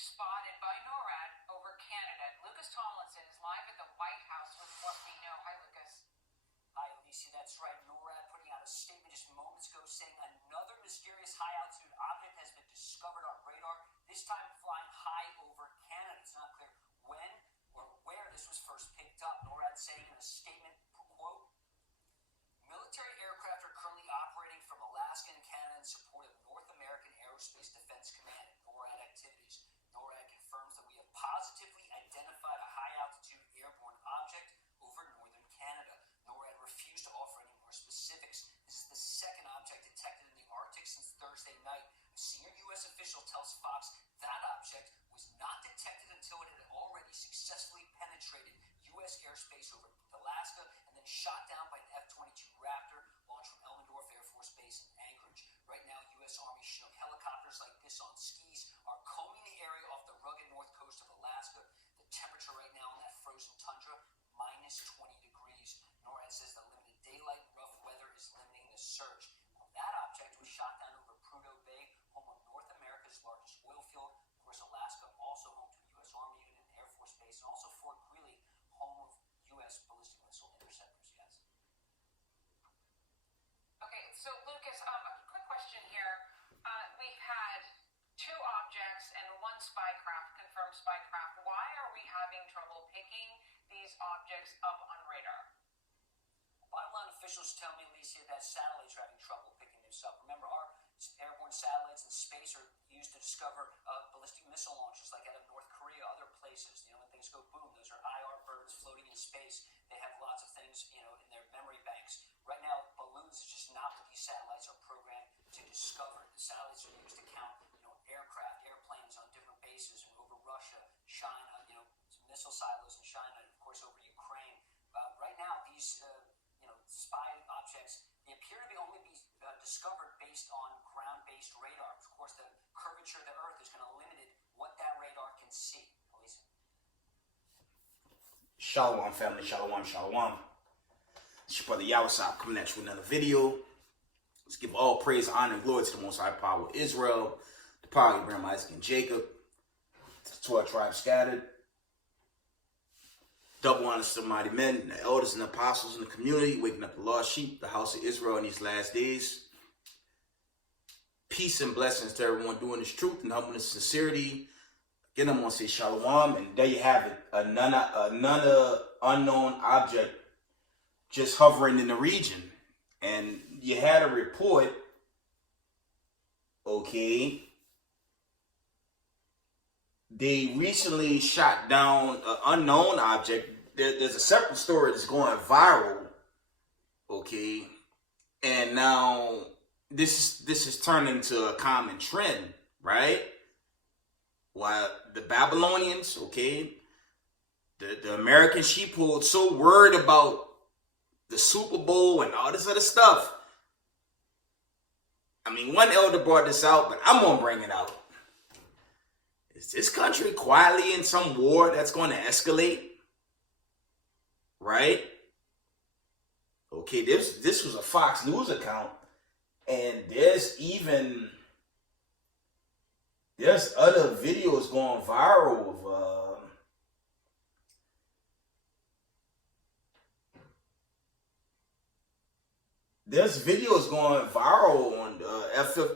spotted by NORAD over Canada. Lucas Tomlinson is live at the White House with what we know. Hi, Lucas. Hi, Alicia. That's right. NORAD putting out a statement just moments ago saying another mysterious high-altitude object has been discovered on radar, this time flying high over Canada. It's not clear when or where this was first picked up. NORAD saying in a statement, quote, military aircraft are currently operating from Alaska and Canada in support of North American Aerospace Defense Command and NORAD activities. NORAD confirms that we have positively identified a high-altitude airborne object over northern Canada. NORAD refused to offer any more specifics. This is the second object detected in the Arctic since Thursday night. A senior U.S. official tells Fox that object was not detected until it had already successfully penetrated U.S. airspace over Alaska and then shot down by an F-22 Raptor launched from Elmendorf Air Force Base in Anchorage. Right now, U.S. Army Chinook helicopters like this on skis are combing the area off the rugged north coast of Alaska. The temperature right now in that frozen tundra, minus 20 degrees. NORAD says the limited daylight and rough weather is limiting the search. Now, that object was shot down over Prudhoe Bay, home of North America's largest oil field. Of course, Alaska also home to a U.S. Army unit and Air Force Base, and also Fort Greely, home of U.S. ballistic missile interceptors, yes. Okay, so Lucas, a quick question here. We've had two objects and one spycraft, confirmed spycraft. Why are we having trouble picking these objects up on radar? Bottom line officials tell me, Alicia, that satellites are having trouble picking this up. Remember, our airborne satellites in space are used to discover ballistic missile launches like out of North Korea, other places. You know, when things go boom, those are IR birds floating in space. They have lots of things, you know, in their memory banks. Right now, balloons is just not what these satellites are programmed to discover. The satellites are used to count, you know, aircraft, airplanes on different bases over Russia, China, you know, missile silos in China, and of course over Ukraine. Right now, these, spy objects, they appear to be only discovered based on ground-based radar. Of course, the curvature of the Earth is going to limit what that radar can see. Listen. Shalom, family. Shalom, shalom. It's your brother Yawasop coming at you with another video. Let's give all praise, honor, and glory to the Most High Power of Israel, the power of Abraham, Isaac, and Jacob, to the 12 tribes scattered. Double honor to the mighty men, the elders and apostles in the community, waking up the lost sheep, the house of Israel in these last days. Peace and blessings to everyone doing this truth and humbleness and sincerity. Again, I'm going to say shalom, and there you have it. Another unknown object just hovering in the region. And you had a report, okay, they recently shot down an unknown object. There's a separate story that's going viral, okay, and now this is turning into a common trend, right? While the Babylonians, okay, the American sheepfold so worried about the Super Bowl and all this other stuff. I mean, one elder brought this out, but I'm gonna bring it out. Is this country quietly in some war that's going to escalate? Right? Okay, this was a Fox News account, and there's other videos going viral of there's videos going viral on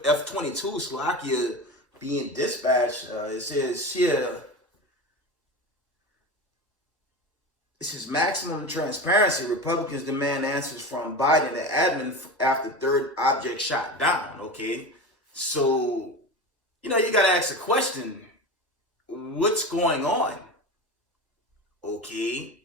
F-22 Slovakia being dispatched. It says here, this is maximum transparency. Republicans demand answers from Biden and admin after third object shot down. Okay, so you got to ask the question, what's going on? Okay,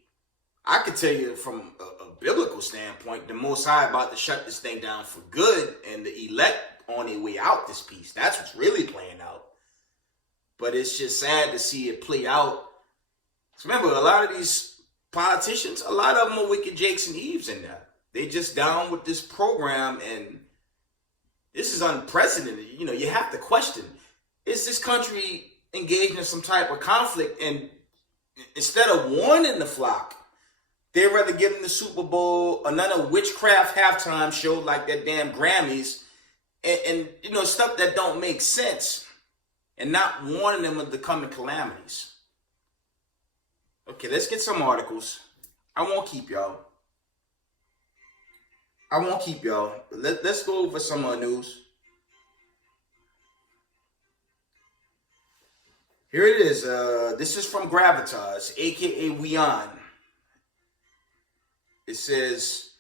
I could tell you from a biblical standpoint, the Most High about to shut this thing down for good, and the elect on their way out this piece. That's what's really playing out. But it's just sad to see it play out. So remember, a lot of these politicians, a lot of them are wicked Jakes and Eves in there. They just down with this program, and this is unprecedented. You have to question, is this country engaged in some type of conflict? And instead of warning the flock, they'd rather give them the Super Bowl, another witchcraft halftime show like that damn Grammys, and stuff that don't make sense. and not warning them of the coming calamities. Okay, let's get some articles. I won't keep y'all. But let's go over some news. Here it is. This is from Gravitas, aka Weon. It says,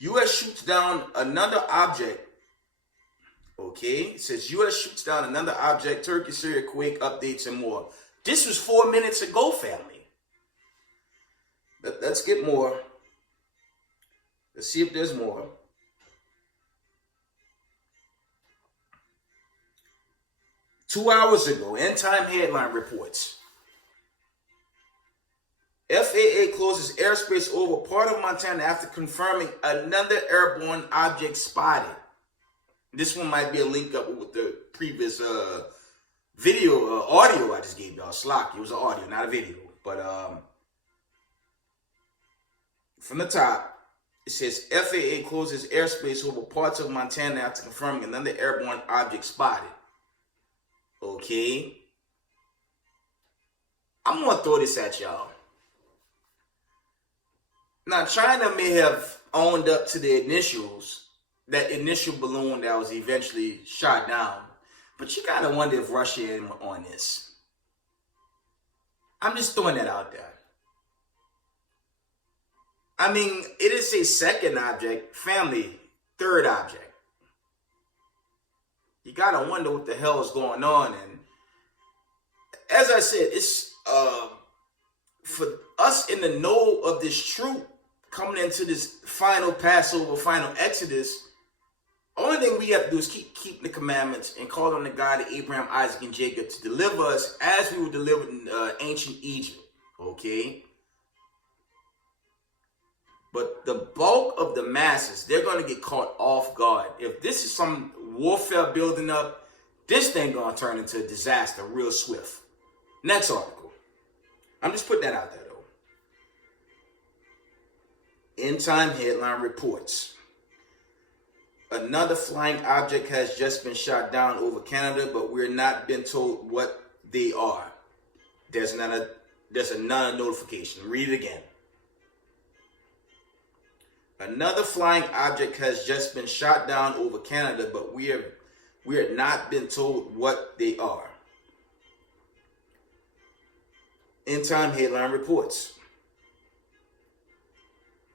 U.S. shoots down another object. Okay, it says U.S. shoots down another object. Turkey, Syria, quake updates and more. This was 4 minutes ago, family. Let's get more. Let's see if there's more. Two hours ago, End Time headline reports. FAA closes airspace over part of Montana after confirming another airborne object spotted. This one might be a link up with the previous video, audio I just gave y'all. Slock. It was an audio, not a video. But from the top, it says FAA closes airspace over parts of Montana after confirming another airborne object spotted. Okay. I'm going to throw this at y'all. Now, China may have owned up to the initials, that initial balloon that was eventually shot down. But you got to wonder if Russia is on this. I'm just throwing that out there. I mean, it is a second object, family, third object. You got to wonder what the hell is going on. And as I said, it's for us in the know of this truth coming into this final Passover, final Exodus. Only thing we have to do is keep the commandments and call on the God of Abraham, Isaac, and Jacob to deliver us as we were delivered in ancient Egypt. Okay? But the bulk of the masses, they're going to get caught off guard. If this is some warfare building up, this thing going to turn into a disaster real swift. Next article. I'm just putting that out there, though. End Time headline reports. Another flying object has just been shot down over Canada, but we're not been told what they are. There's another notification. Read it again. Another flying object has just been shot down over Canada, but we are not been told what they are. End Time headline reports.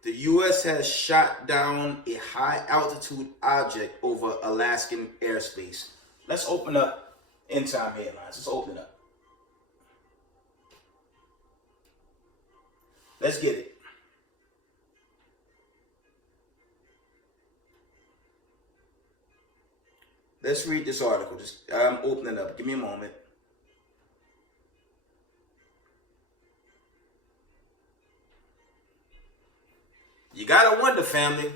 The U.S. has shot down a high-altitude object over Alaskan airspace. Let's open up End Time headlines. Let's open it up. Let's get it. Let's read this article. I'm opening it up. Give me a moment. You gotta wonder, family,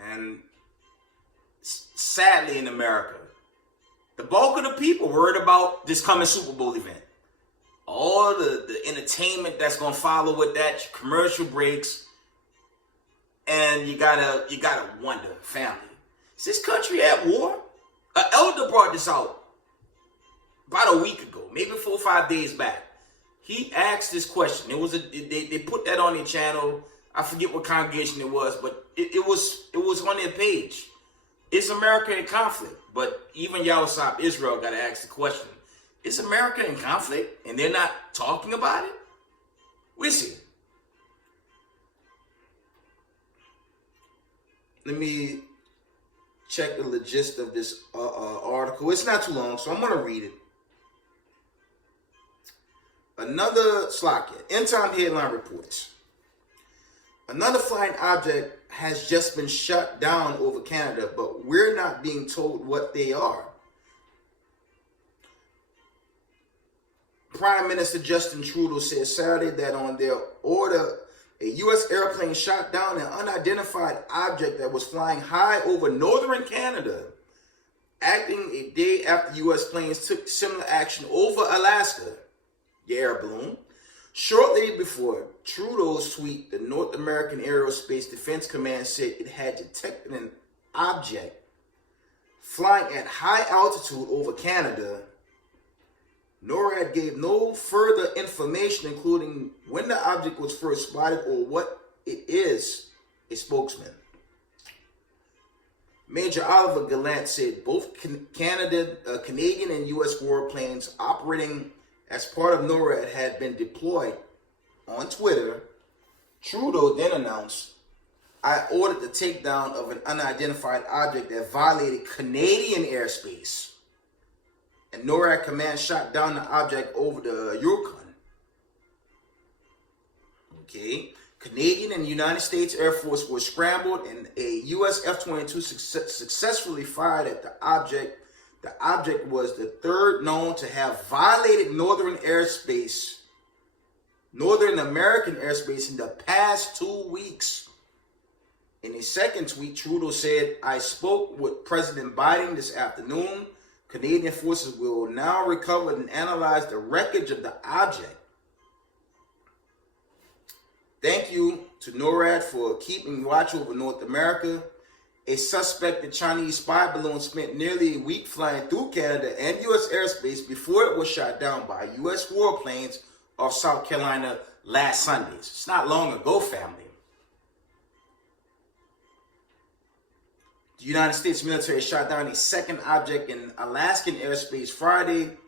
and sadly in America, the bulk of the people worried about this coming Super Bowl event. All the entertainment that's gonna follow with that, commercial breaks, and you gotta wonder, family, is this country at war? An elder brought this out about a week ago, maybe 4 or 5 days back. He asked this question. It was they put that on their channel. I forget what congregation it was, but it was on their page. Is America in conflict? But even Yahusab Israel got to ask the question: is America in conflict? And they're not talking about it? We'll see. Let me check the gist of this article. It's not too long, so I'm going to read it. Another Slock, End Time headline reports. Another flying object has just been shut down over Canada, but we're not being told what they are. Prime Minister Justin Trudeau said Saturday that on their order, a U.S. airplane shot down an unidentified object that was flying high over northern Canada, acting a day after U.S. planes took similar action over Alaska. The air balloon. Shortly before Trudeau's tweet, the North American Aerospace Defense Command said it had detected an object flying at high altitude over Canada. NORAD gave no further information, including when the object was first spotted or what it is, a spokesman. Major Oliver Gallant said both Canadian and U.S. warplanes operating as part of NORAD had been deployed. On Twitter, Trudeau then announced, "I ordered the takedown of an unidentified object that violated Canadian airspace. And NORAD command shot down the object over the Yukon." Okay. Canadian and United States Air Force were scrambled and a U.S. F-22 successfully fired at the object. The object was the third known to have violated Northern American airspace in the past 2 weeks. In a second tweet, Trudeau said, "I spoke with President Biden this afternoon. Canadian forces will now recover and analyze the wreckage of the object. Thank you to NORAD for keeping watch over North America. A suspected Chinese spy balloon spent nearly a week flying through Canada and U.S. airspace before it was shot down by U.S. warplanes off South Carolina last Sunday." It's not long ago, family. The United States military shot down a second object in Alaskan airspace Friday,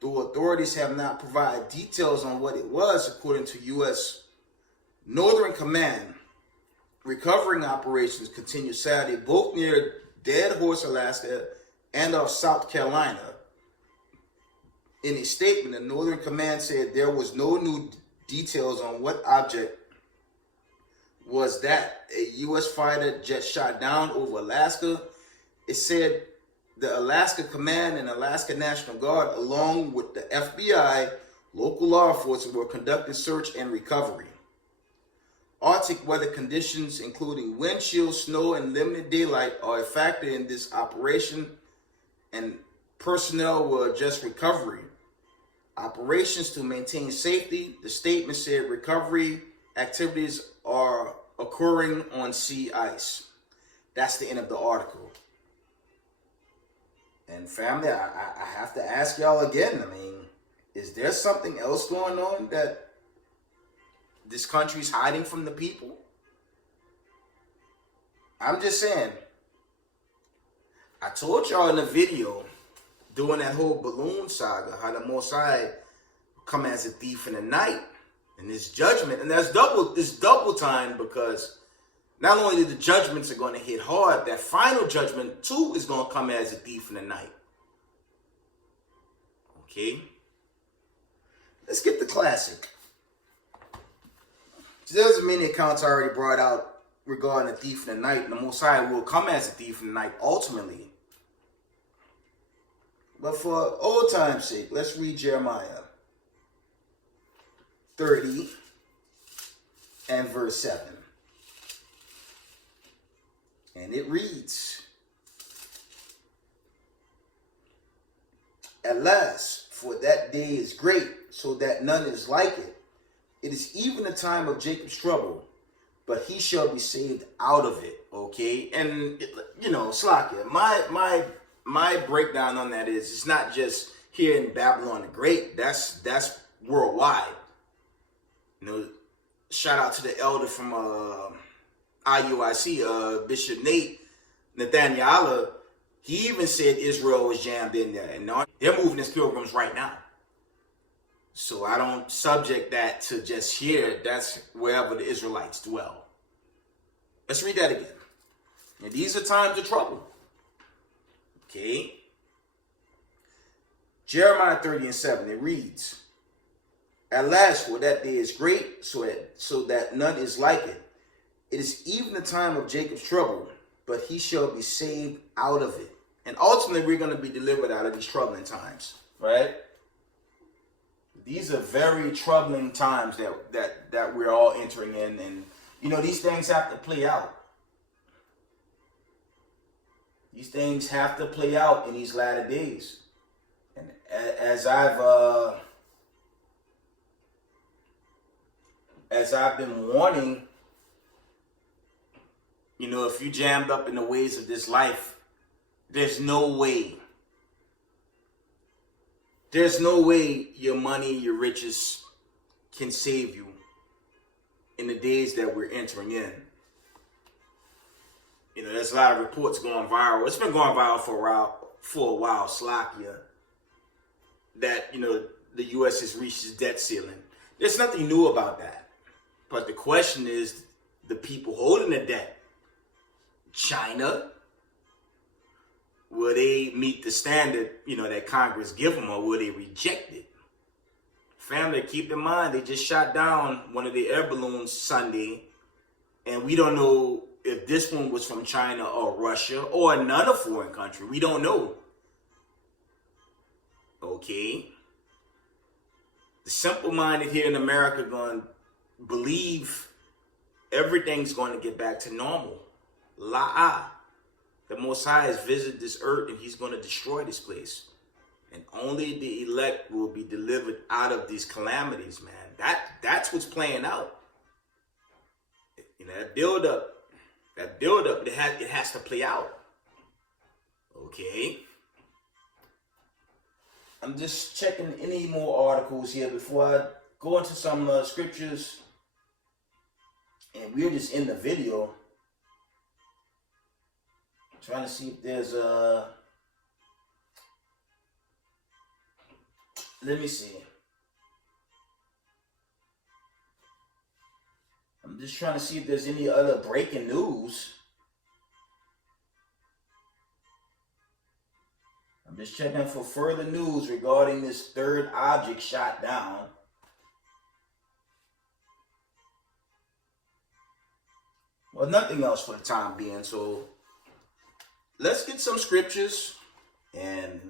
though authorities have not provided details on what it was, according to U.S. Northern Command. Recovering operations continued Saturday, both near Dead Horse, Alaska, and off South Carolina. In a statement, the Northern Command said there was no new details on what object was that a U.S. fighter jet shot down over Alaska. It said the Alaska Command and Alaska National Guard, along with the FBI, local law enforcement, were conducting search and recovery. Arctic weather conditions, including wind chill, snow, and limited daylight, are a factor in this operation, and personnel will adjust recovery operations to maintain safety. The statement said recovery activities are occurring on sea ice. That's the end of the article. And family, I have to ask y'all again. I mean, is there something else going on that this country's hiding from the people? I'm just saying. I told y'all in the video during that whole balloon saga how the Most High come as a thief in the night. And this judgment, and it's double time, because not only the judgments are going to hit hard, that final judgment too is going to come as a thief in the night. Okay? Let's get the classic. There's many accounts I already brought out regarding a thief in the night, and the Most High will come as a thief in the night ultimately. But for old time's sake, let's read Jeremiah 30 and verse 7. And it reads, "At last, for that day is great, so that none is like it. It is even the time of Jacob's trouble, but he shall be saved out of it." Okay? And, Slakia, my breakdown on that is, it's not just here in Babylon the Great. That's worldwide. Shout out to the elder from IUIC, Bishop Nate Nathaniel. He even said Israel was jammed in there, and they're moving as pilgrims right now. So I don't subject that to just here. That's wherever the Israelites dwell. Let's read that again. And these are times of trouble. Okay. Jeremiah 30 and 7, it reads, "At last, for that day is great, so that none is like it. It is even the time of Jacob's trouble, but he shall be saved out of it." And ultimately, we're going to be delivered out of these troubling times, right? These are very troubling times that we're all entering in, and these things have to play out. These things have to play out in these latter days. And as I've been warning, if you jammed up in the ways of this life, There's no way. There's no way your money, your riches can save you in the days that we're entering in. You know, there's a lot of reports going viral. It's been going viral for a while, Slovakia, that, you know, the U.S. has reached its debt ceiling. There's nothing new about that. But the question is, the people holding the debt, China, will they meet the standard, you know, that Congress give them, or will they reject it? Family, keep in mind, they just shot down one of the air balloons Sunday, and we don't know if this one was from China or Russia or another foreign country. We don't know. Okay? The simple-minded here in America going to believe everything's going to get back to normal. La. The Most High has visited this earth, and he's going to destroy this place. And only the elect will be delivered out of these calamities, man. That's what's playing out. You know, that build up, it has to play out. Okay. I'm just checking any more articles here before I go into some scriptures. And we're just in the video. Trying to see if there's let me see. I'm just trying to see if there's any other breaking news. I'm just checking for further news regarding this third object shot down. Well, nothing else for the time being, so let's get some scriptures. And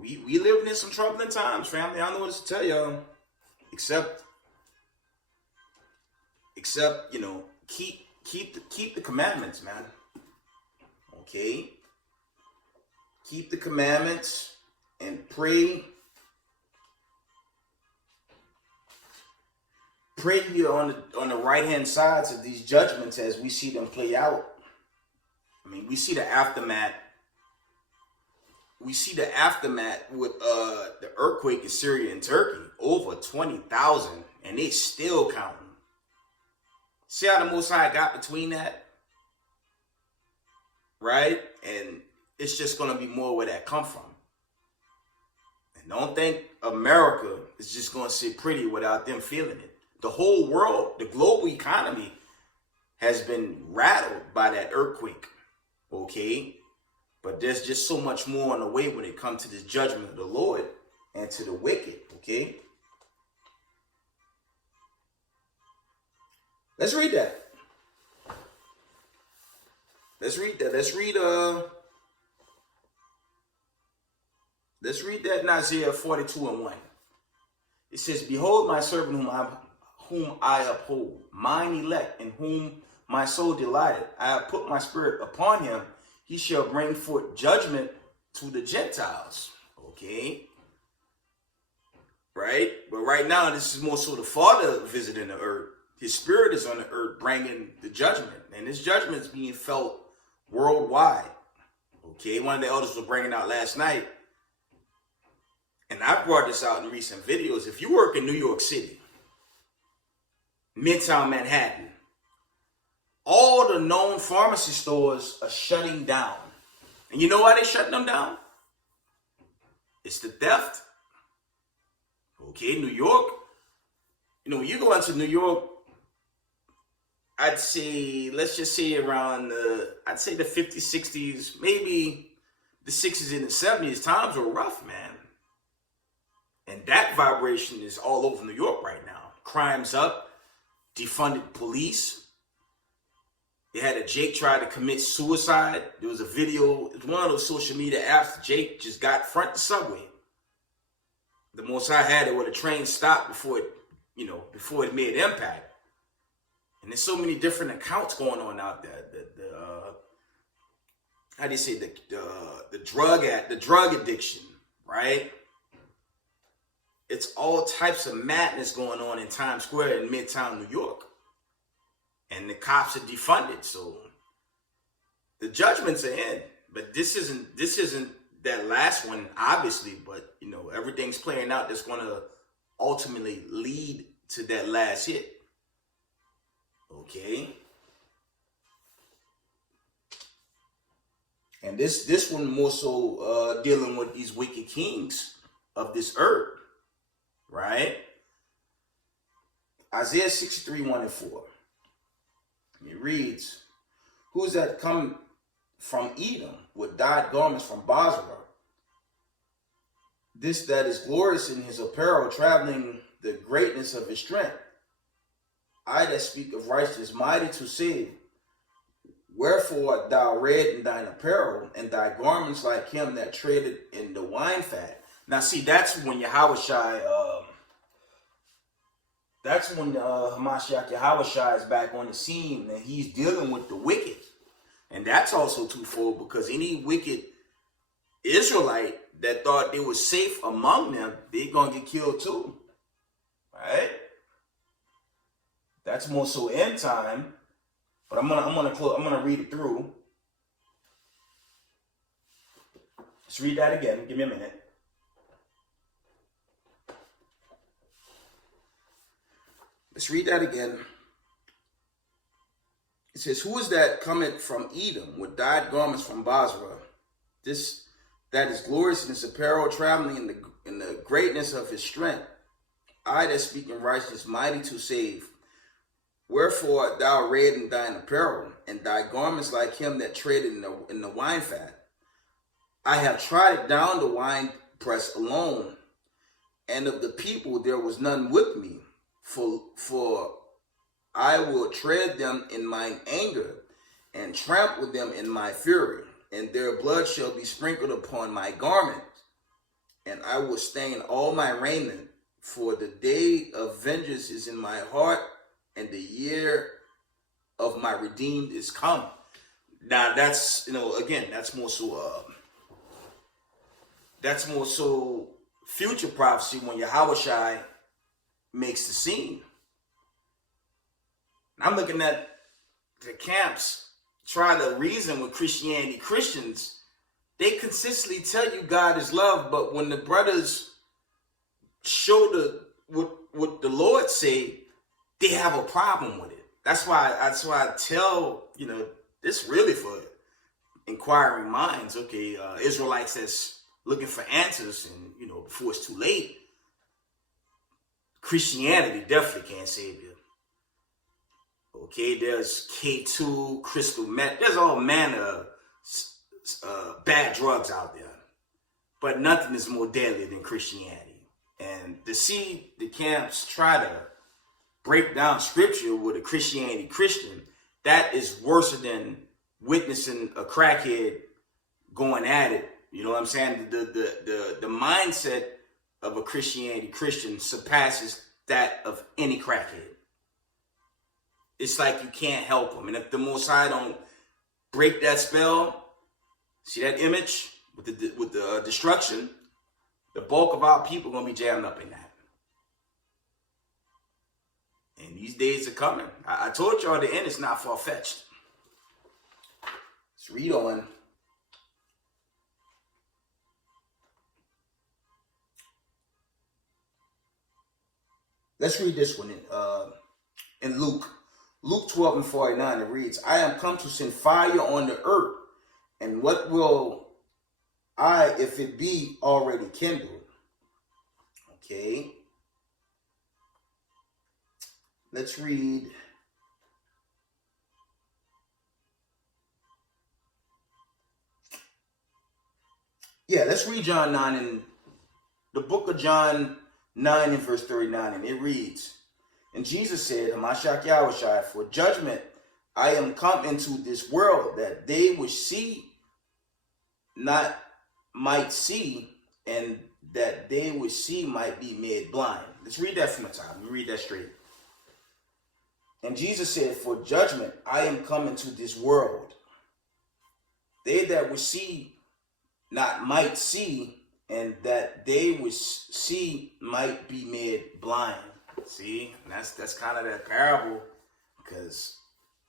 we living in some troubling times, family. I don't know what to tell y'all. Except, you know, keep the commandments, man. Okay? Keep the commandments and pray. Pray here on the right-hand sides of these judgments as we see them play out. I mean, we see the aftermath. We see the aftermath with the earthquake in Syria and Turkey. Over 20,000, and they still counting. See how the Most High got between that? Right? And it's just going to be more where that come from. And don't think America is just going to sit pretty without them feeling it. The whole world, the global economy has been rattled by that earthquake. Okay? But there's just so much more on the way when it comes to this judgment of the Lord and to the wicked. Okay? Let's read that. Let's read that. Let's read that in Isaiah 42:1. It says, "Behold my servant whom I uphold, mine elect, in whom my soul delighted. I have put my spirit upon him. He shall bring forth judgment to the Gentiles." Okay. Right? But right now, this is more so the Father visiting the earth. His spirit is on the earth bringing the judgment. And this judgment is being felt worldwide. Okay. One of the elders was bringing out last night. And I brought this out in recent videos. If you work in New York City, Midtown Manhattan, all the known pharmacy stores are shutting down. And you know why they're shutting them down? It's the theft. Okay, New York. You know, when you go into New York, I'd say, let's just say around the 50s, 60s, maybe the 60s and the 70s, times were rough, man. And that vibration is all over New York right now. Crime's up, defunded police. They had a Jake try to commit suicide. There was a video, it's one of those social media apps. Jake just got front the subway. The Most High had it where the train stopped before it made impact. And there's so many different accounts going on out there. How do you say the drug addiction, right? It's all types of madness going on in Times Square in Midtown New York. And the cops are defunded, so the judgments are in. but this isn't that last one, obviously, but everything's playing out that's gonna ultimately lead to that last hit. Okay. And this one more so dealing with these wicked kings of this earth, right? Isaiah 63, 1 and 4. It reads, "Who's that come from Edom with dyed garments from Basra? This that is glorious in his apparel, traveling the greatness of his strength. I that speak of righteousness, mighty to save. Wherefore art thou red in thine apparel, and thy garments like him that treaded in the wine fat." Now, see, that's when Yahushai, Hamashiach Yahushai is back on the scene, and he's dealing with the wicked. And that's also twofold, because any wicked Israelite that thought they were safe among them, they're gonna get killed too. Right? That's more so end time. But I'm gonna read it through. Let's read that again. Give me a minute. Let's read that again. It says, "Who is that cometh from Edom with dyed garments from Basra? This that is glorious in his apparel, traveling in the greatness of his strength. I that speak in righteousness, mighty to save. Wherefore art thou red in thine apparel, and thy garments like him that treaded in the wine fat? I have trodden down the wine press alone, and of the people there was none with me. For I will tread them in mine anger, and trample them in my fury, and their blood shall be sprinkled upon my garments, and I will stain all my raiment. For the day of vengeance is in my heart, and the year of my redeemed is come." Now that's again, that's more so future prophecy when Yahushai makes the scene. I'm looking at the camps try to reason with Christians. They consistently tell you God is love, but when the brothers show what the Lord say, they have a problem with it. That's why I tell, this really for inquiring minds. Okay, Israelites that's looking for answers, and before it's too late. Christianity definitely can't save you. Okay, there's K2, crystal meth. There's all manner of bad drugs out there, but nothing is more deadly than Christianity. And to see the camps try to break down scripture with a Christian, that is worse than witnessing a crackhead going at it. You know what I'm saying? The mindset of a Christian surpasses that of any crackhead. It's like you can't help them. And if the Most High don't break that spell, see that image with the destruction, the bulk of our people are going to be jammed up in that. And these days are coming. I told y'all the end is not far-fetched. Let's read on. Let's read this one in Luke. Luke 12 and 49, it reads, "I am come to send fire on the earth, and what will I, if it be already kindled?" Okay. Let's read. Let's read John 9 in the book of John 9 and verse 39, and it reads, "And Jesus said, Hamashiach Yahushai, for judgment I am come into this world, that they which see not might see, and that they which see might be made blind." Let's read that from the top. Let me read that straight. And Jesus said, "For judgment I am come into this world. They that which see not might see, and that they which see might be made blind." See, and that's kind of that parable, because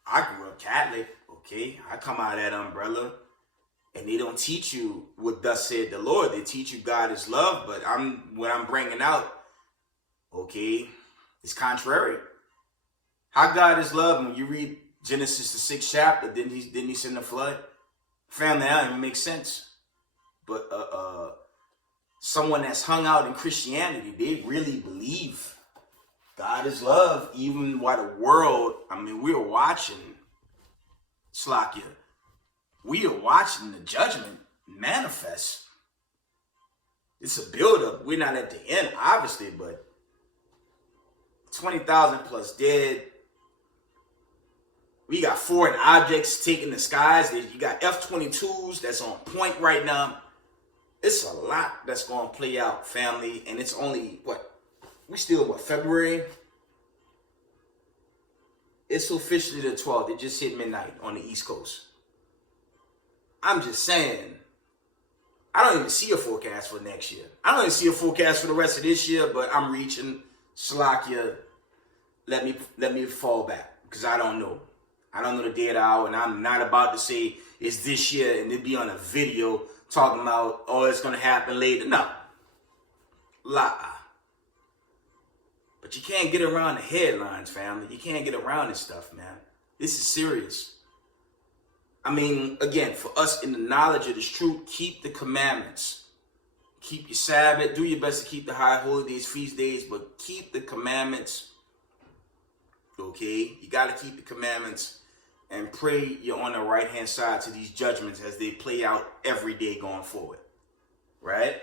I grew up Catholic. Okay, I come out of that umbrella, And they don't teach you what thus said the Lord. They teach you God is love, but what I'm bringing out, okay, is contrary. How God is love, when you read Genesis the 6th chapter, didn't he send the flood? Family, that don't even make sense. But someone that's hung out in Christianity, they really believe God is love, even while the world, we're watching, Slakia, we are watching the judgment manifest. It's a buildup. We're not at the end, obviously, but 20,000 plus dead. We got foreign objects taking the skies. You got F-22s that's on point right now. It's a lot that's going to play out, family. And it's only, February? It's officially the 12th. It just hit midnight on the East Coast. I'm just saying, I don't even see a forecast for next year. I don't even see a forecast for the rest of this year, but I'm reaching. Salakia, let me fall back, because I don't know. I don't know the day of the hour, and I'm not about to say it's this year and it be on a video talking about, oh, it's going to happen later. No. But you can't get around the headlines, family. You can't get around this stuff, man. This is serious. Again, for us in the knowledge of this truth, keep the commandments. Keep your Sabbath. Do your best to keep the high holy days, feast days, but keep the commandments. Okay? You got to keep the commandments and pray you're on the right-hand side to these judgments as they play out every day going forward. Right?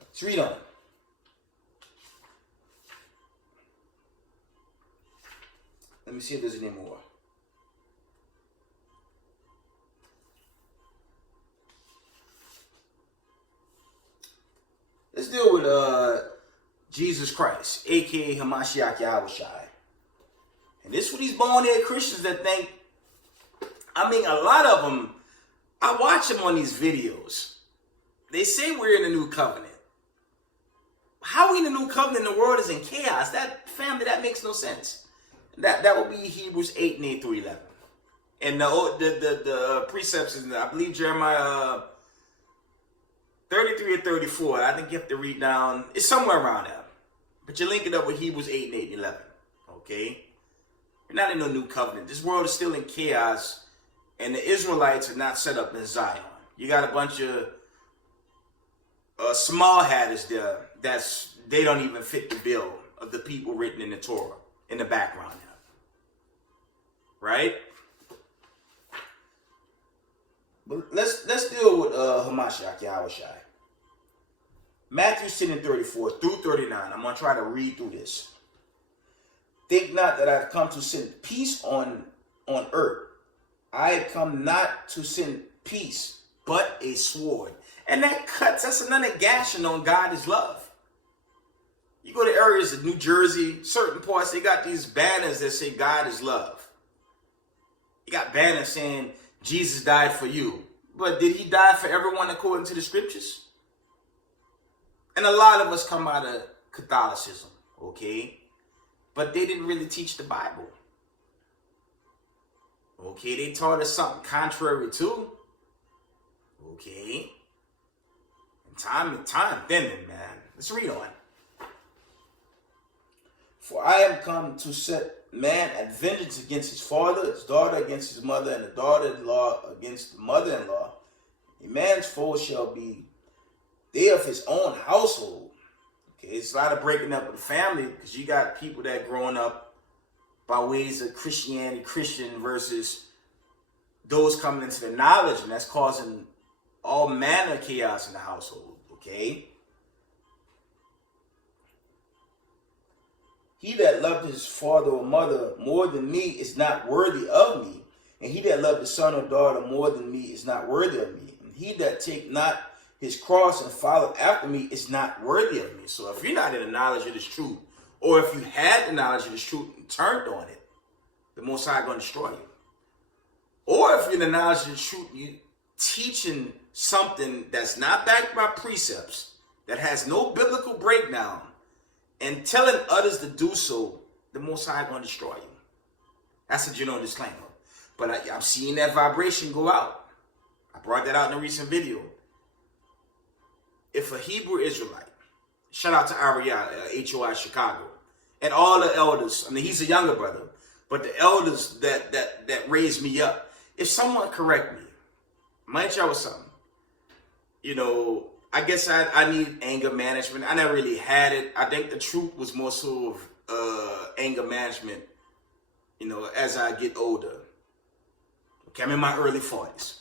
Let's read on. Let me see if there's any more. Let's deal with Jesus Christ, a.k.a. Hamashiach Yahushai. And this is for these born-again Christians that think, a lot of them, I watch them on these videos. They say we're in the new covenant. How are we in the new covenant and the world is in chaos? That makes no sense. That would be Hebrews 8 and 8 through 11. And the precepts is, I believe, Jeremiah 33 or 34. I think you have to read down. It's somewhere around there. But you link it up with Hebrews 8 and 8 and 11. Okay? You're not in no new covenant. This world is still in chaos. And the Israelites are not set up in Zion. You got a bunch of small hatters there. They don't even fit the bill of the people written in the Torah in the background now. Right? But let's deal with Hamashiach Yahushai. Matthew 10 and 34 through 39. I'm going to try to read through this. Think not that I've come to send peace on earth. I have come not to send peace, but a sword. And that's another gashing on God is love. You go to areas of New Jersey, certain parts, they got these banners that say God is love. You got banners saying Jesus died for you. But did he die for everyone according to the scriptures? And a lot of us come out of Catholicism, okay? But they didn't really teach the Bible. Okay, they taught us something contrary to. Okay. And time bending, man. Let's read on. For I am come to set man at vengeance against his father, his daughter against his mother, and the daughter-in-law against the mother-in-law. A man's foe shall be they of his own household. Okay, it's a lot of breaking up of the family because you got people that growing up by ways of Christianity, Christian versus those coming into the knowledge, and that's causing all manner of chaos in the household. Okay. He that loved his father or mother more than me is not worthy of me. And he that loved his son or daughter more than me is not worthy of me. And he that take not his cross and follow after me is not worthy of me. So if you're not in the knowledge of this truth, or if you had the knowledge of this truth and turned on it, the Most High is going to destroy you. Or if you're in the knowledge of the truth, you teaching something that's not backed by precepts, that has no biblical breakdown, and telling others to do so, the Most High is going to destroy you. That's a general disclaimer. But I'm seeing that vibration go out. I brought that out in a recent video. If a Hebrew Israelite, shout out to Ariel, HOI Chicago, and all the elders, I mean, he's a younger brother, but the elders that raised me up, if someone correct me, might y'all with something, you know, I guess I need anger management. I never really had it. I think the truth was more so of anger management, you know, as I get older. Okay, I'm in my early 40s.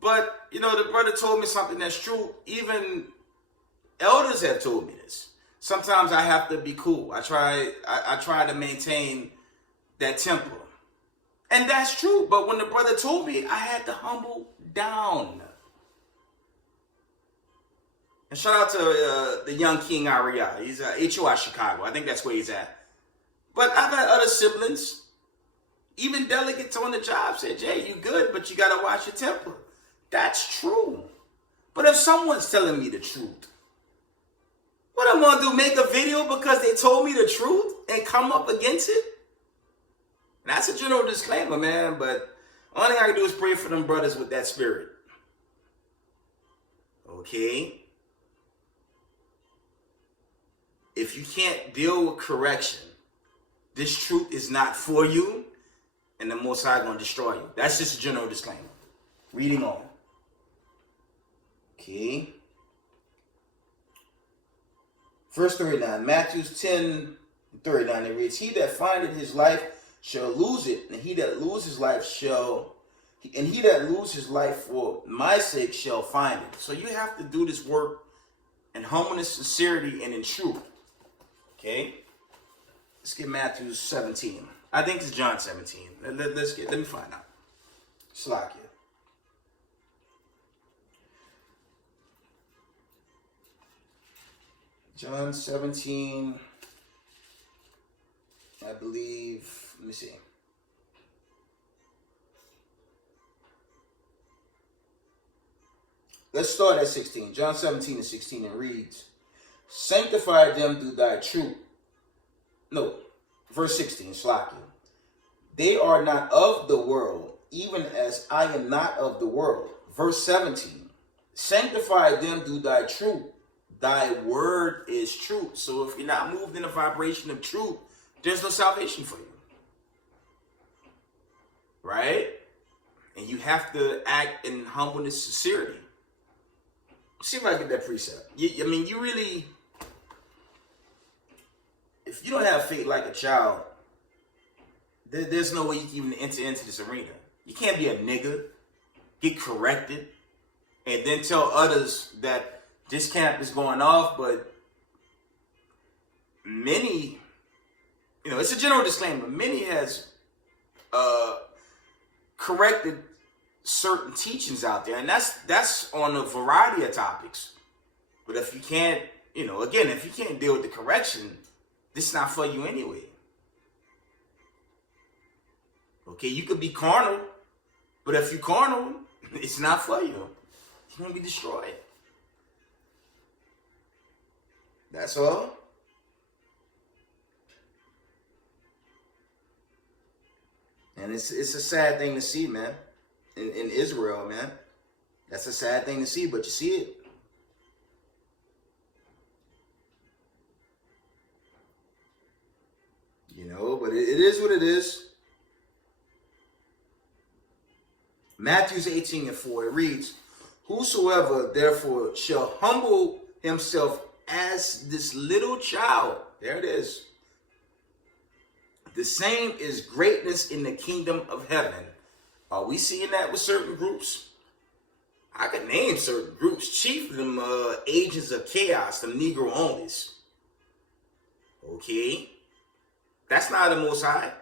But, you know, the brother told me something that's true. Even elders have told me this. Sometimes I have to be cool. I try to maintain that temper. And that's true. But when the brother told me, I had to humble down. And shout out to the young King Ariel. He's HOI Chicago. I think that's where he's at. But I've had other siblings, even delegates on the job, said, Jay, you good, but you got to watch your temper. That's true. But if someone's telling me the truth, what I'm going to do, make a video because they told me the truth and come up against it? And that's a general disclaimer, man. But only thing I can do is pray for them brothers with that spirit. Okay? If you can't deal with correction, this truth is not for you, and the Most High is going to destroy you. That's just a general disclaimer. Reading on. Okay. Verse 39. Matthew 10:39. It reads, he that findeth his life shall lose it, and he that loses life for my sake shall find it. So you have to do this work in humbleness, sincerity, and in truth. Okay? Let's get Matthew 17. I think it's John 17. Let me find out. Slack you. John 17, I believe, let me see. Let's start at 16. John 17 and 16, and reads, sanctify them through thy truth. No, verse 16, slack you. They are not of the world, even as I am not of the world. Verse 17, sanctify them through thy truth. Thy word is truth. So if you're not moved in the vibration of truth, there's no salvation for you. Right? And you have to act in humbleness, sincerity. See if I get that precept. You really, if you don't have faith like a child, there's no way you can even enter into this arena. You can't be a nigga, get corrected, and then tell others that this camp is going off. But many, it's a general disclaimer. Many has corrected certain teachings out there, and that's on a variety of topics. But if you can't, if you can't deal with the correction, this is not for you anyway. Okay, you could be carnal, but if you're carnal, it's not for you. You're going to be destroyed. That's all. And it's a sad thing to see, man. In Israel, man. That's a sad thing to see, but you see it. But it is what it is. Matthew 18 and 4, it reads, whosoever therefore shall humble himself as this little child, there it is, the same is greatness in the kingdom of heaven. Are we seeing that with certain groups? I could name certain groups, chief of them agents of chaos, them Negro onlys. Okay? That's not the Most High.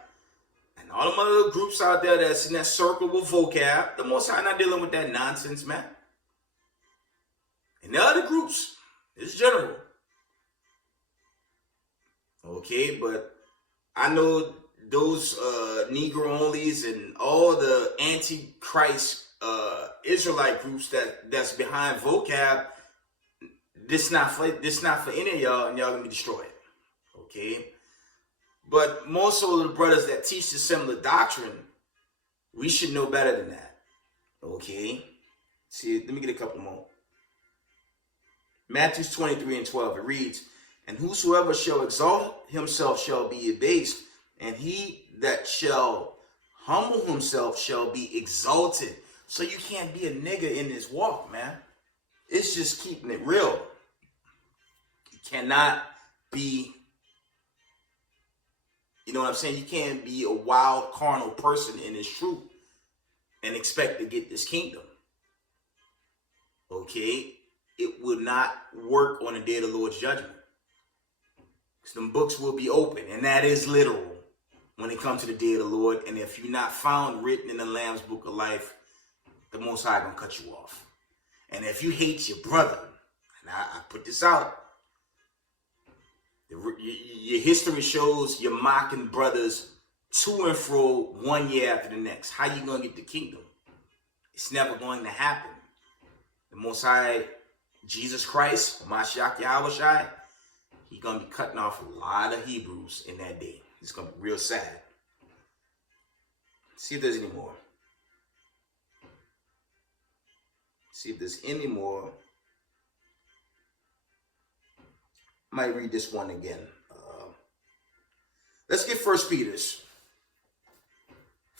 And all them other groups out there that's in that circle with vocab, the Most High not dealing with that nonsense, man. And the other groups, it's general. Okay, but I know those Negro onlys and all the antichrist Israelite groups that's behind vocab, this not for any of y'all, and y'all gonna be destroyed. Okay? But most of the brothers that teach the similar doctrine We should know better than that. Okay? See, let me get a couple more. Matthew 23:12, it reads, and whosoever shall exalt himself shall be abased, and he that shall humble himself shall be exalted. So you can't be a nigga in this walk, man. It's just keeping it real. You cannot be, you know what I'm saying? You can't be a wild, carnal person in this truth and expect to get this kingdom. Okay? It will not work on the day of the Lord's judgment. Because them books will be open, and that is literal when it comes to the day of the Lord. And if you're not found written in the Lamb's book of life, the Most High gonna cut you off. And if you hate your brother, and I put this out, your history shows you're mocking brothers to and fro 1 year after the next. How you gonna get the kingdom? It's never going to happen. The Most High, Jesus Christ, Mashiach Yahweh Shai, he's gonna be cutting off a lot of Hebrews in that day. It's gonna be real sad. See if there's any more. See if there's any more. Might read this one again. Let's get 1 Peter's.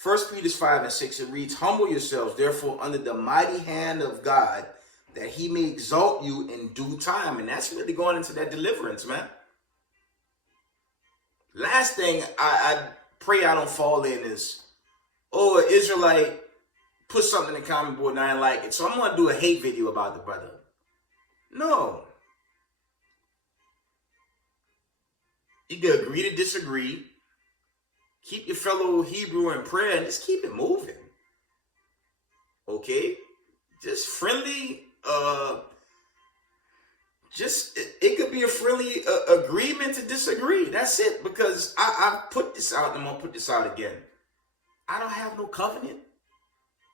1 Peter 5:6, it reads, humble yourselves, therefore, under the mighty hand of God, that he may exalt you in due time. And that's really going into that deliverance, man. Last thing I pray I don't fall in is, an Israelite put something in the comment board and I didn't like it, so I'm going to do a hate video about the brother. No. You can agree to disagree. Keep your fellow Hebrew in prayer and just keep it moving. Okay? Just friendly, it could be a friendly agreement to disagree. That's it. Because I put this out and I'm going to put this out again. I don't have no covenant.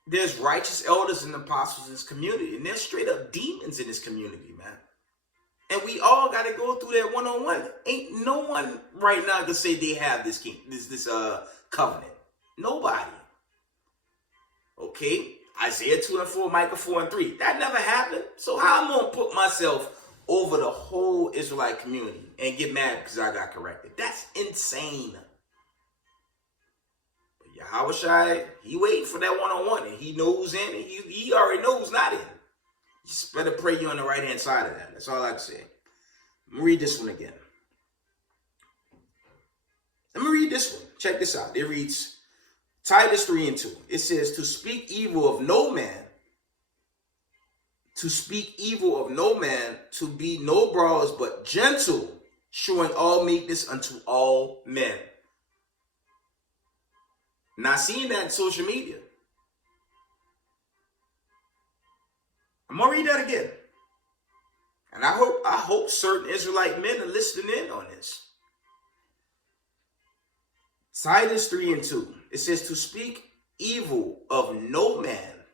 There's righteous elders and apostles in this community, and there's straight up demons in this community, man. And we all got to go through that one-on-one. Ain't no one right now can say they have this covenant. Nobody. Okay? Isaiah 2:4, Micah 4:3. That never happened. So how am I going to put myself over the whole Israelite community and get mad because I got corrected? That's insane. But Yahweh Shai, he waiting for that one-on-one, and he knows in, and he already knows not in. You just better pray you're on the right-hand side of that. That's all I can say. Let me read this one again. Let me read this one. Check this out. It reads, Titus 3:2. It says, to speak evil of no man, to be no brawlers, but gentle, showing all meekness unto all men. Not seeing that in social media. I'm going to read that again. And I hope certain Israelite men are listening in on this. Titus 3:2. It says, to speak evil of no man,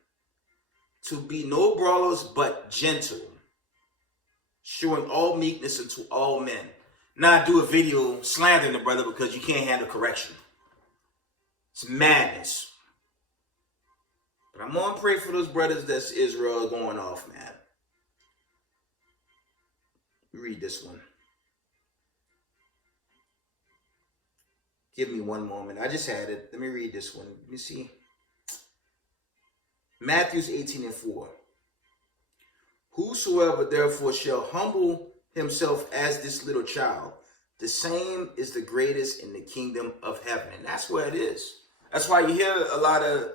to be no brawlers, but gentle, showing all meekness unto all men. Now I do a video slandering the brother because you can't handle correction. It's madness. But I'm going to pray for those brothers that's Israel going off, man. Read this one. Give me one moment. I just had it. Let me read this one. Let me see. Matthew 18:4. Whosoever therefore shall humble himself as this little child, the same is the greatest in the kingdom of heaven. And that's where it is. That's why you hear a lot of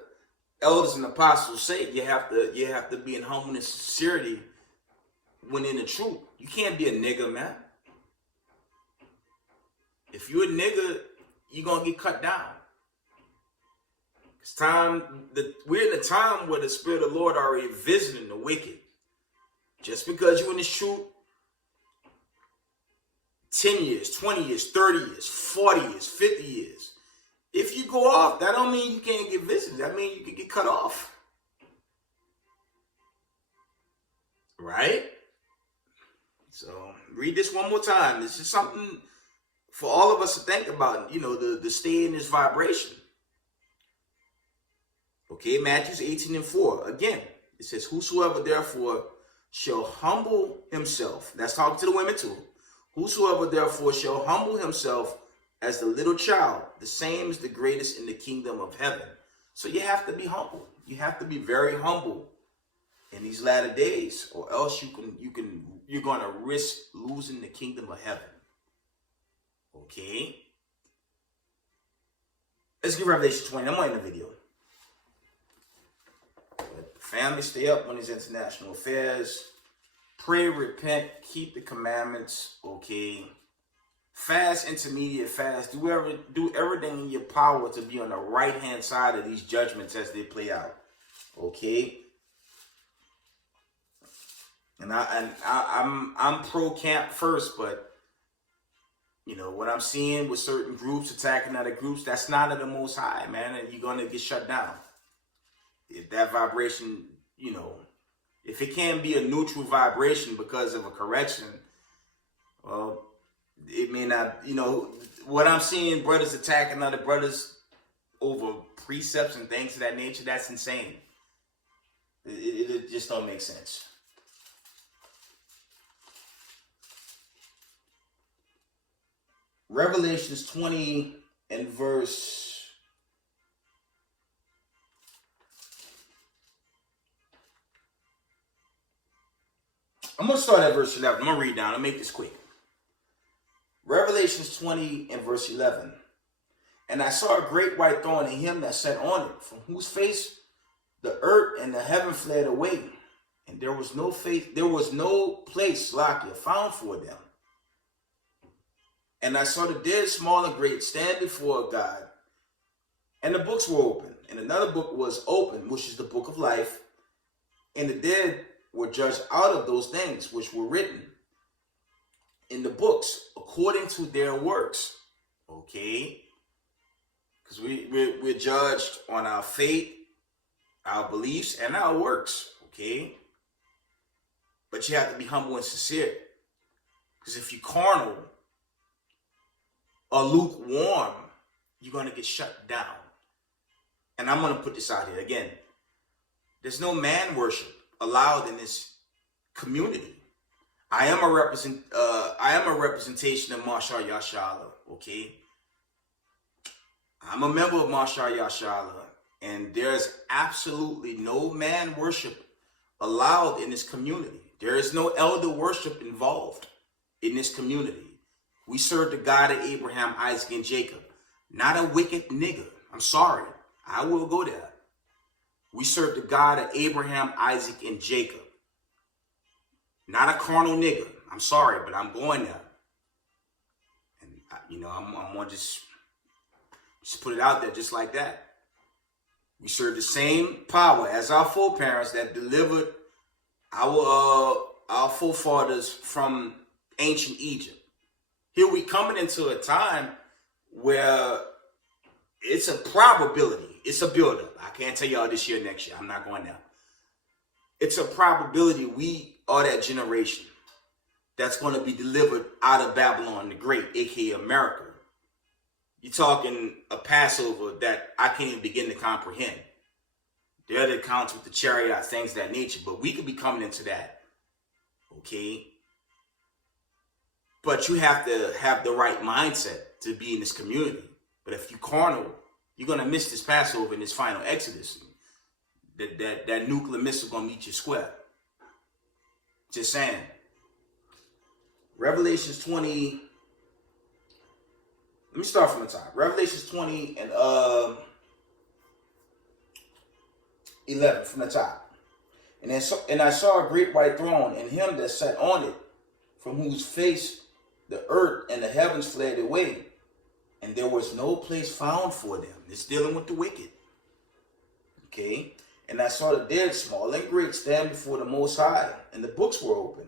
elders and apostles say you have to be in humbleness and sincerity when in the truth. You can't be a nigga, man. If you're a nigga, you're going to get cut down. We're in a time where the Spirit of the Lord already visiting the wicked. Just because you're in this truth, 10 years, 20 years, 30 years, 40 years, 50 years. If you go off, that don't mean you can't get visited. That means you can get cut off. Right? So read this one more time. This is something for all of us to think about, the stay in this vibration. Okay, Matthew 18:4. Again, it says, whosoever therefore shall humble himself. That's talking to the women too. Whosoever therefore shall humble himself as the little child, the same is the greatest in the kingdom of heaven. So you have to be humble. You have to be very humble in these latter days, or else you're gonna risk losing the kingdom of heaven. Okay. Let's get Revelation 20. I'm on the video. Let the family stay up on these international affairs. Pray, repent, keep the commandments. Okay. Fast, intermediate fast. Do everything in your power to be on the right hand side of these judgments as they play out. Okay. And I'm pro camp first, but you know what I'm seeing with certain groups attacking other groups, that's not of the Most High, man, and you're gonna get shut down. If that vibration, you know, if it can be a neutral vibration because of a correction, well, it may not, you know, what I'm seeing, brothers attacking other brothers over precepts and things of that nature, that's insane. It just don't make sense. Revelations 20 and verse 11. I'm going to start at verse 11. I'm going to read down. I'll make this quick. Revelations 20 and verse 11. And I saw a great white throne and him that sat on it, from whose face the earth and the heaven fled away. And there was no place, Slakia, found for them. And I saw the dead, small and great, stand before God. And the books were open. And another book was open, which is the book of life. And the dead were judged out of those things which were written in the books according to their works. Okay? Because we're judged on our faith, our beliefs, and our works. Okay? But you have to be humble and sincere. Because if you're carnal or lukewarm, you're going to get shut down. And I'm going to put this out here again. There's no man worship allowed in this community. I am a representation of Mashar Yashala, okay? I'm a member of Mashar Yashala, and there's absolutely no man worship allowed in this community. There is no elder worship involved in this community. We serve the God of Abraham, Isaac, and Jacob. Not a wicked nigga. I'm sorry. I will go there. We serve the God of Abraham, Isaac, and Jacob. Not a carnal nigga. I'm sorry, but I'm going there. And, you know, I'm going to just put it out there just like that. We serve the same power as our foreparents that delivered our forefathers from ancient Egypt. Here we coming into a time where it's a probability. It's a buildup. I can't tell y'all this year, next year. I'm not going there. It's a probability we are that generation that's going to be delivered out of Babylon the Great, aka America. You're talking a Passover that I can't even begin to comprehend. The other accounts with the chariot, things of that nature, but we could be coming into that. Okay? But you have to have the right mindset to be in this community. But if you're carnal, you're going to miss this Passover in this final Exodus. That nuclear missile going to meet you square. Just saying. Revelations 20. Let me start from the top. Revelations 20 and 11 from the top. And I saw a great white throne, and him that sat on it, from whose face the earth and the heavens fled away, and there was no place found for them. It's dealing with the wicked. Okay? And I saw the dead, small and great, stand before the Most High, and the books were open.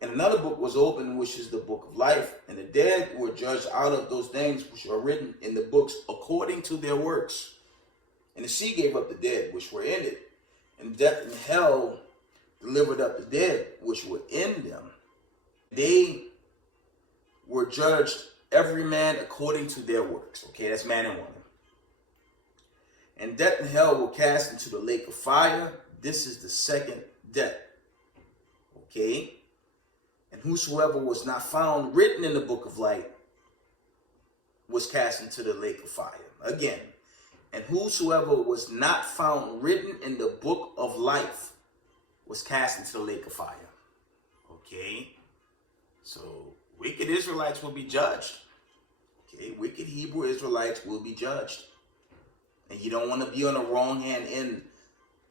And another book was open, which is the book of life. And the dead were judged out of those things which are written in the books according to their works. And the sea gave up the dead which were in it, and death and hell delivered up the dead which were in them. They were judged every man according to their works. Okay, that's man and woman. And death and hell were cast into the lake of fire. This is the second death. Okay? And whosoever was not found written in the book of life was cast into the lake of fire. Again, and whosoever was not found written in the book of life was cast into the lake of fire. Okay? So, wicked Israelites will be judged. Okay? Wicked Hebrew Israelites will be judged. And you don't want to be on the wrong hand end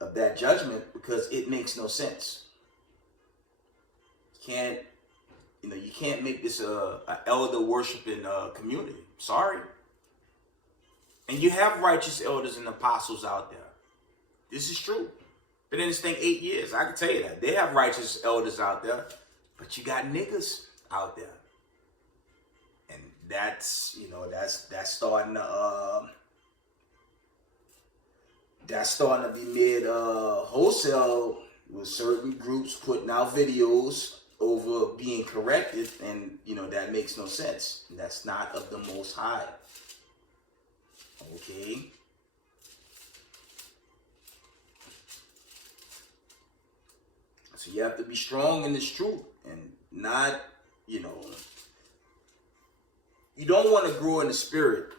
of that judgment because it makes no sense. You can't make this a elder worshiping community. Sorry. And you have righteous elders and apostles out there. This is true. Been in this thing 8 years. I can tell you that. They have righteous elders out there. But you got niggas out there. And that's starting to be made wholesale with certain groups putting out videos over being corrected, and that makes no sense. That's not of the Most High. Okay? So you have to be strong in this truth and not, you don't want to grow in the spirit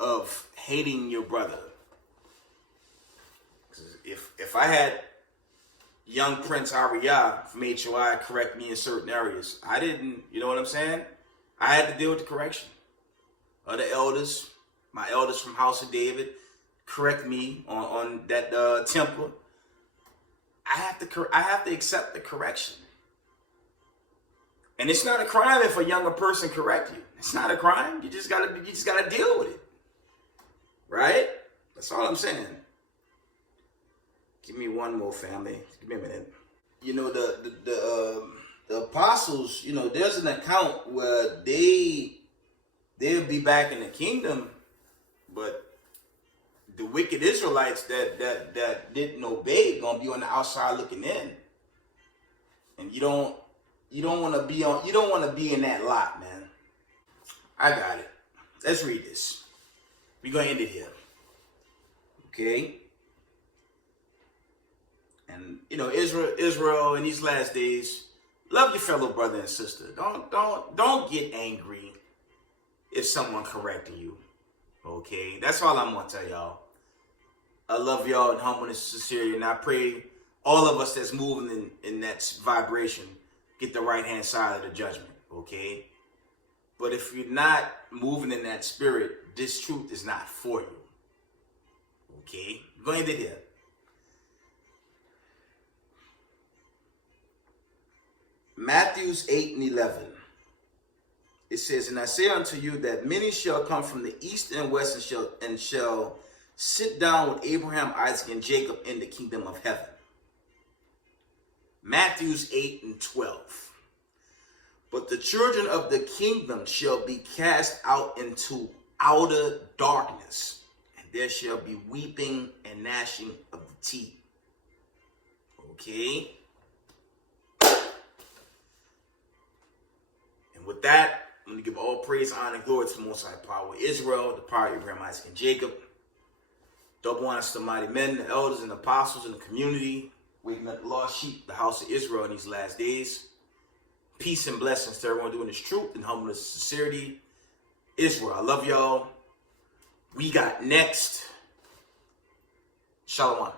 of hating your brother. If I had young Prince Ariyah from HOI correct me in certain areas, I didn't, you know what I'm saying? I had to deal with the correction. Other elders, my elders from House of David, correct me on that temper. I have to accept the correction. And it's not a crime if a younger person correct you. It's not a crime. You just gotta deal with it. Right? That's all I'm saying. Give me one more, family. Give me a minute. The apostles, there's an account where they'll be back in the kingdom, but the wicked Israelites that didn't obey gonna be on the outside looking in. And you don't want to be in that lot, man. I got it. Let's read this. We're gonna end it here. Okay? And Israel in these last days, love your fellow brother and sister. Don't get angry if someone correcting you. Okay? That's all I'm gonna tell y'all. I love y'all in humbleness and sincerity, and I pray all of us that's moving in that vibration get the right hand side of the judgment. Okay? But if you're not moving in that spirit, this truth is not for you. Okay? We're going to end it here. Matthew 8 and 11. It says, and I say unto you that many shall come from the east and west and shall sit down with Abraham, Isaac, and Jacob in the kingdom of heaven. Matthew 8 and 12. But the children of the kingdom shall be cast out into outer darkness, and there shall be weeping and gnashing of the teeth. Okay? And with that, I'm going to give all praise, honor, and glory to the Most High Power of Israel, the power of Abraham, Isaac, and Jacob. Double honors to the mighty men, the elders, and apostles in the community, waking up the lost sheep, the house of Israel in these last days. Peace and blessings to everyone doing this truth and humbleness and sincerity. Israel, I love y'all. We got next. Shalom.